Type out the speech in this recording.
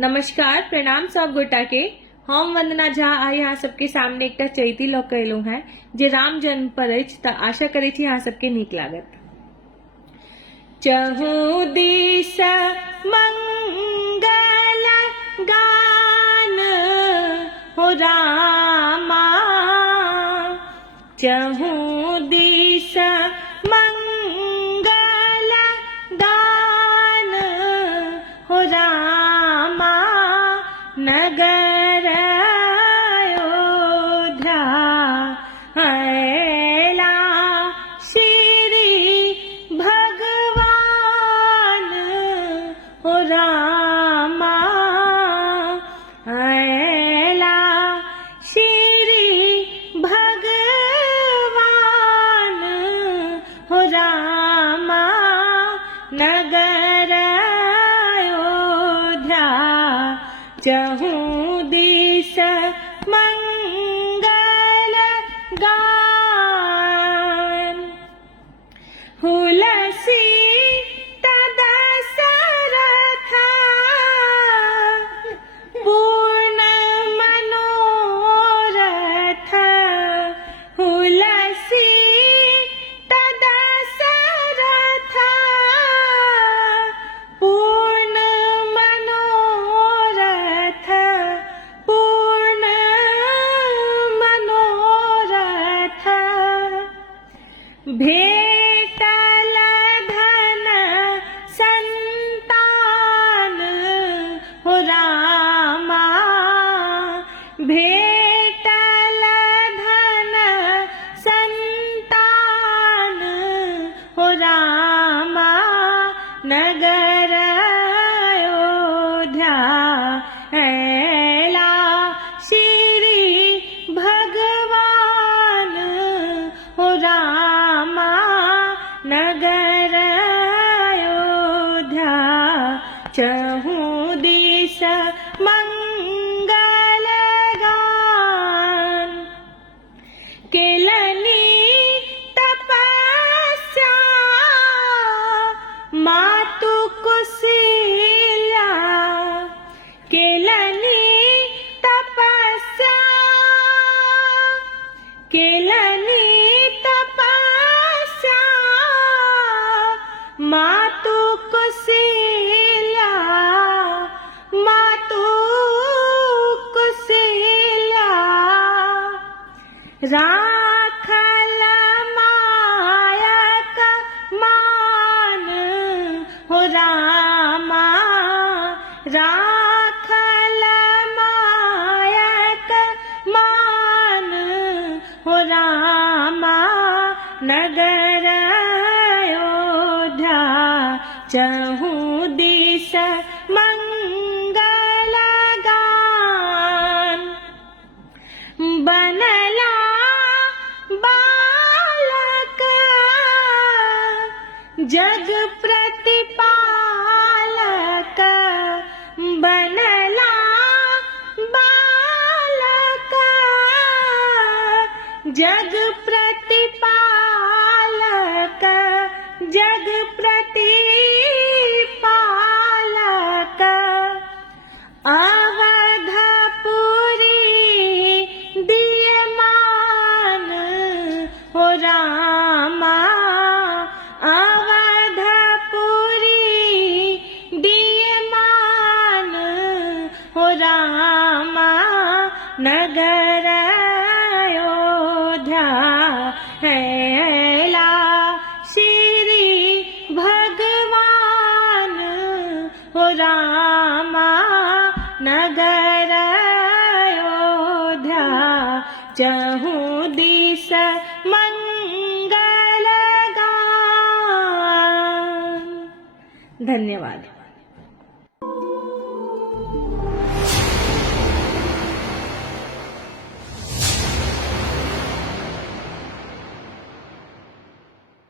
नमस्कार, प्रणाम सब गोटा के। हम वंदना झा आ यहाँ सबके सामने एक चैती लऽ के एलहुँ हैं जे राम जन्म पर अछि, तऽ आशा करै छी अहाँ सबके नीक लागत। चहु दिस मंगल गान हो रामा, चहु दिस मंगल गान हो रामा, नगर अयोध्या अयला श्री भगवान हो रामा, अयला श्री भगवान हो रामा, नगर अयोध्या चहु दिस मंगल गान। हुलसी तदशरथ पूर्ण मनोरथ, हुलसी तदशरथ पूर्ण मनोरथ, पूर्ण मनोरथ, भेटल धन संतान हो रामा, भेटल धन संतान हो रामा, नगर अयोध्या अयला श्री भगवान हो रामा, नगर अयोध्या चहु दिस मंगल गान। केलनी तपस्या मातु कुशिल्या, केलनी तपस्या, केलनी तपस्या मातु कुशिल्या, मातु कुशिल्या, राखल मायक मान हो रामा, राखल मायक मान हो रामा, नगर अयोध्या चहु दिस मंगल गान। बनला बालक जग प्रतिपालक, बनला बालक जग प्रतिपालक, जग प्रतिपालक, अवधपुरी दीयमान हो रामा, अवधपुरी दीयमान हो रामा, नगर अयोध्या अयला श्री भगवान हो रामा, नगर अयोध्या चहु दिस मंगल गान। धन्यवाद।